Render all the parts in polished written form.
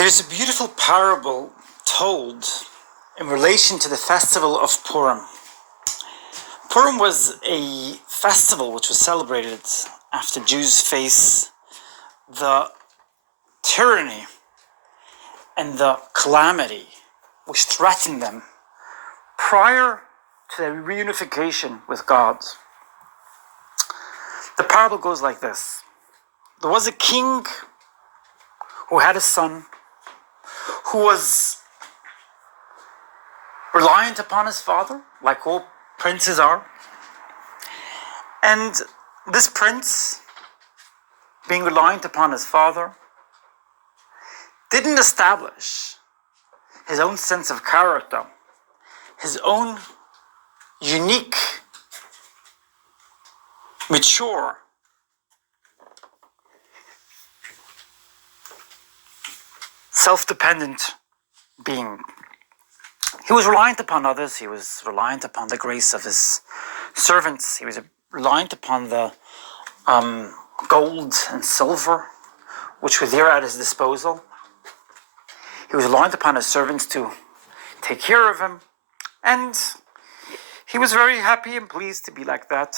There's a beautiful parable told in relation to the festival of Purim. Purim was a festival which was celebrated after Jews face the tyranny and the calamity which threatened them prior to their reunification with God. The parable goes like this. There was a king who had a son who was reliant upon his father, like all princes are. And this prince, being reliant upon his father, didn't establish his own sense of character, his own unique, mature, self-dependent being. He was reliant upon others. He was reliant upon the grace of his servants. He was reliant upon the gold and silver which were there at his disposal. He was reliant upon his servants to take care of him. And he was very happy and pleased to be like that,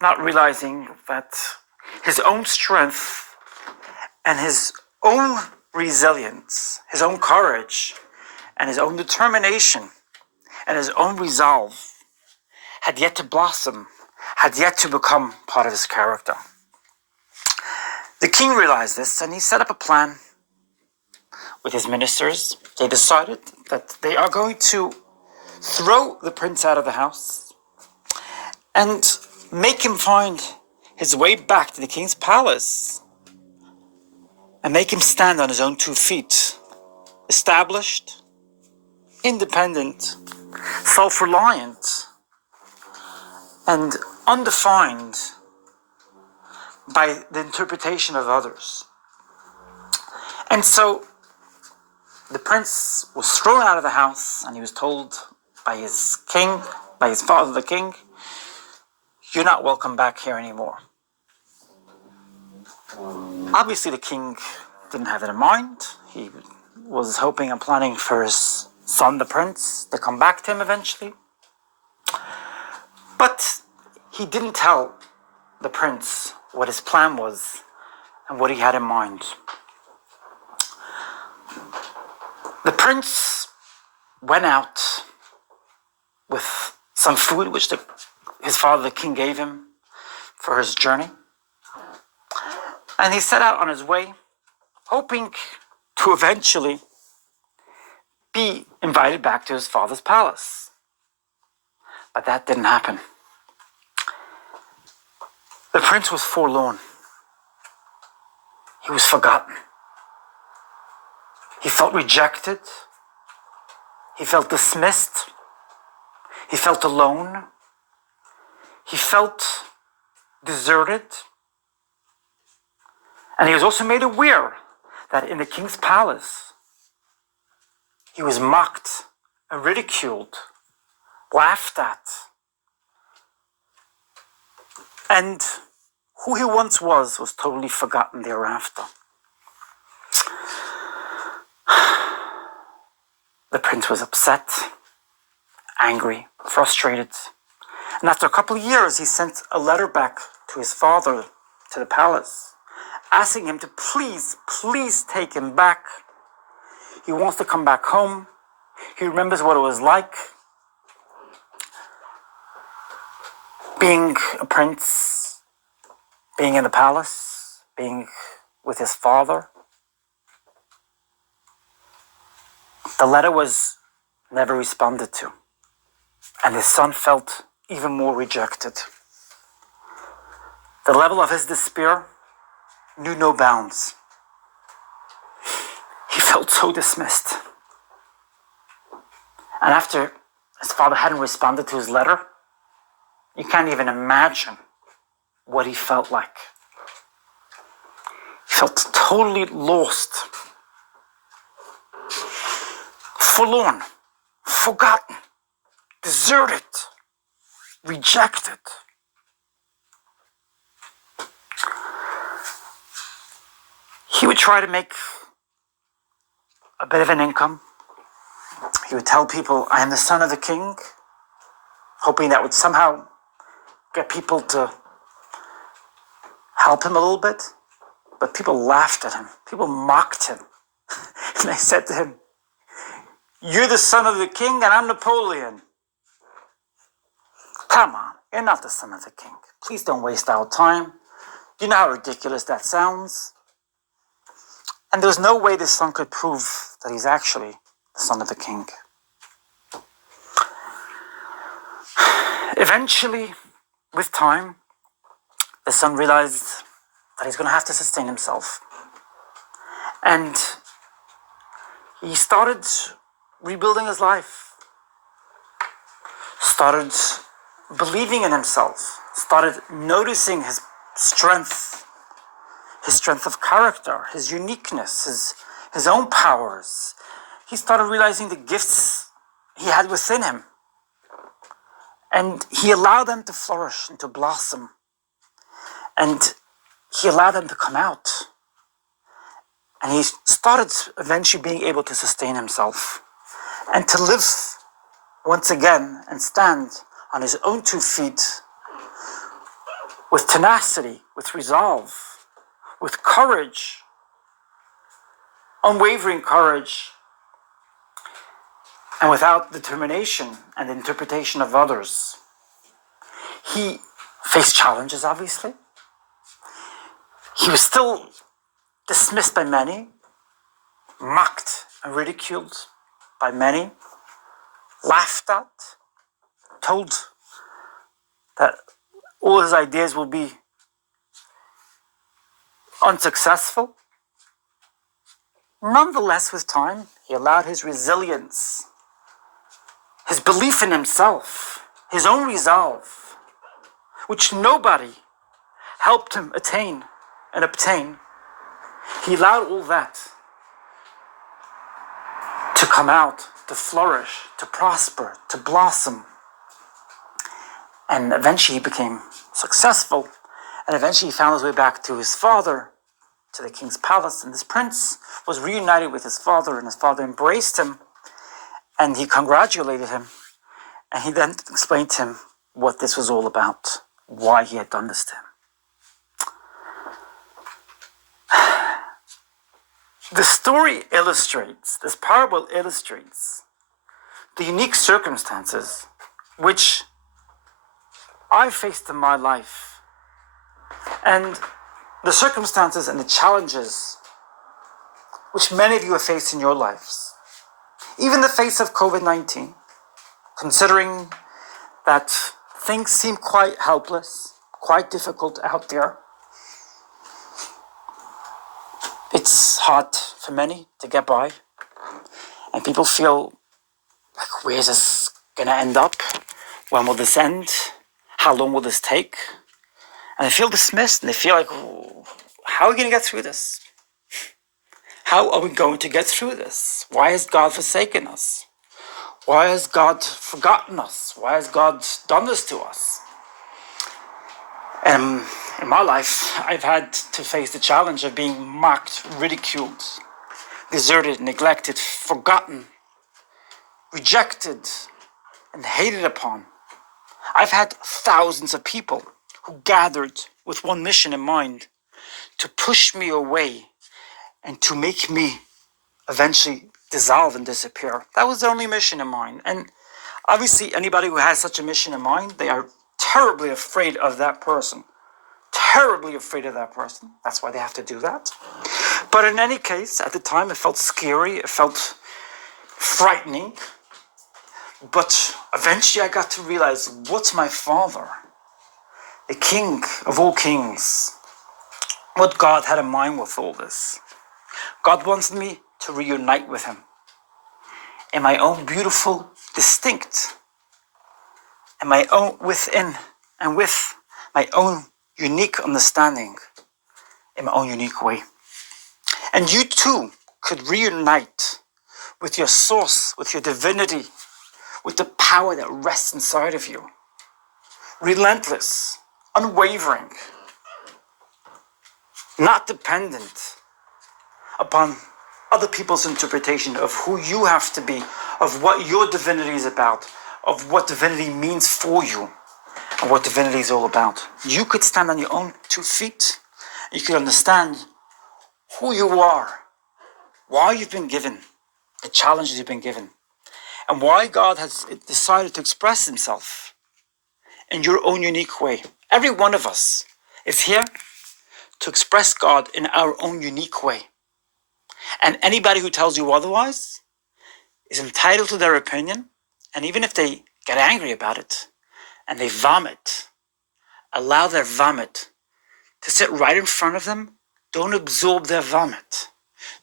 not realizing that his own strength and his own resilience, his own courage, and his own determination, and his own resolve had yet to blossom, had yet to become part of his character. The king realized this, and he set up a plan with his ministers. They decided that they are going to throw the prince out of the house and make him find his way back to the king's palace and make him stand on his own 2 feet, established, independent, self-reliant, and undefined by the interpretation of others. And so the prince was thrown out of the house, and he was told by his king, by his father the king, "You're not welcome back here anymore." Obviously the king didn't have it in mind. He was hoping and planning for his son, the prince, to come back to him eventually. But he didn't tell the prince what his plan was and what he had in mind. The prince went out with some food which his father, the king, gave him for his journey. And he set out on his way, hoping to eventually be invited back to his father's palace. But that didn't happen. The prince was forlorn. He was forgotten. He felt rejected. He felt dismissed. He felt alone. He felt deserted. And he was also made aware that in the king's palace, he was mocked and ridiculed, laughed at. And who he once was totally forgotten thereafter. The prince was upset, angry, frustrated. And after a couple of years, he sent a letter back to his father, to the palace, asking him to please take him back. He wants to come back home. He remembers what it was like being a prince, being in the palace, being with his father. The letter was never responded to, and his son felt even more rejected. The level of his despair knew no bounds. He felt so dismissed. And after his father hadn't responded to his letter, you can't even imagine what he felt like. He felt totally lost, forlorn, forgotten, deserted, rejected. He would try to make a bit of an income. He would tell people, I am the son of the king, hoping that would somehow get people to help him a little bit. But people laughed at him. People mocked him. And they said to him, you're the son of the king and I'm Napoleon. Come on, you're not the son of the king. Please don't waste our time. You know how ridiculous that sounds. And there was no way this son could prove that he's actually the son of the king. Eventually, with time, the son realized that he's going to have to sustain himself. And he started rebuilding his life, started believing in himself, started noticing his strength of character, his uniqueness, his own powers. He started realizing the gifts he had within him. And he allowed them to flourish and to blossom. And he allowed them to come out. And he started eventually being able to sustain himself and to live once again and stand on his own 2 feet with tenacity, with resolve, with courage, unwavering courage, and without determination and interpretation of others. He faced challenges, obviously. He was still dismissed by many, mocked and ridiculed by many, laughed at, told that all his ideas will be unsuccessful. Nonetheless, with time, he allowed his resilience, his belief in himself, his own resolve, which nobody helped him attain and obtain. He allowed all that to come out, to flourish, to prosper, to blossom. And eventually he became successful. And eventually he found his way back to his father, to the king's palace. And this prince was reunited with his father, and his father embraced him. And he congratulated him. And he then explained to him what this was all about, why he had done this to him. The story illustrates, this parable illustrates the unique circumstances which I faced in my life, and the circumstances and the challenges which many of you have faced in your lives. Even the face of COVID-19, considering that things seem quite helpless, quite difficult out there. It's hard for many to get by, and people feel like, where's this going to end up? When will this end? How long will this take? And they feel dismissed, and they feel like, how are we going to get through this? How are we going to get through this? Why has God forsaken us? Why has God forgotten us? Why has God done this to us? And in my life, I've had to face the challenge of being mocked, ridiculed, deserted, neglected, forgotten, rejected, and hated upon. I've had thousands of people who gathered with one mission in mind: to push me away and to make me eventually dissolve and disappear. That was the only mission in mind. And obviously, anybody who has such a mission in mind, they are terribly afraid of that person. Terribly afraid of that person. That's why they have to do that. But in any case, at the time, it felt scary. It felt frightening. But eventually I got to realize, what's my Father, the King of all kings, what God had in mind with all this. God wants me to reunite with him in my own beautiful, distinct, and my own within and with my own unique understanding, in my own unique way. And you too could reunite with your source, with your divinity, with the power that rests inside of you. Relentless, unwavering, not dependent upon other people's interpretation of who you have to be, of what your divinity is about, of what divinity means for you, and what divinity is all about. You could stand on your own 2 feet. You could understand who you are, why you've been given, the challenges you've been given, and why God has decided to express himself in your own unique way. Every one of us is here to express God in our own unique way. And anybody who tells you otherwise is entitled to their opinion. And even if they get angry about it and they vomit, allow their vomit to sit right in front of them. Don't absorb their vomit.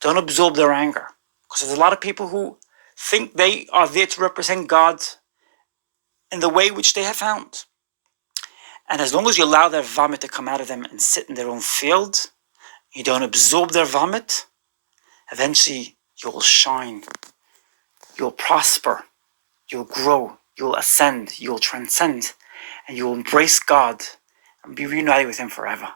Don't absorb their anger. Because there's a lot of people who think they are there to represent God in the way which they have found. And as long as you allow their vomit to come out of them and sit in their own field, you don't absorb their vomit, eventually you'll shine, you'll prosper, you'll grow, you'll ascend, you'll transcend, and you'll embrace God and be reunited with him forever.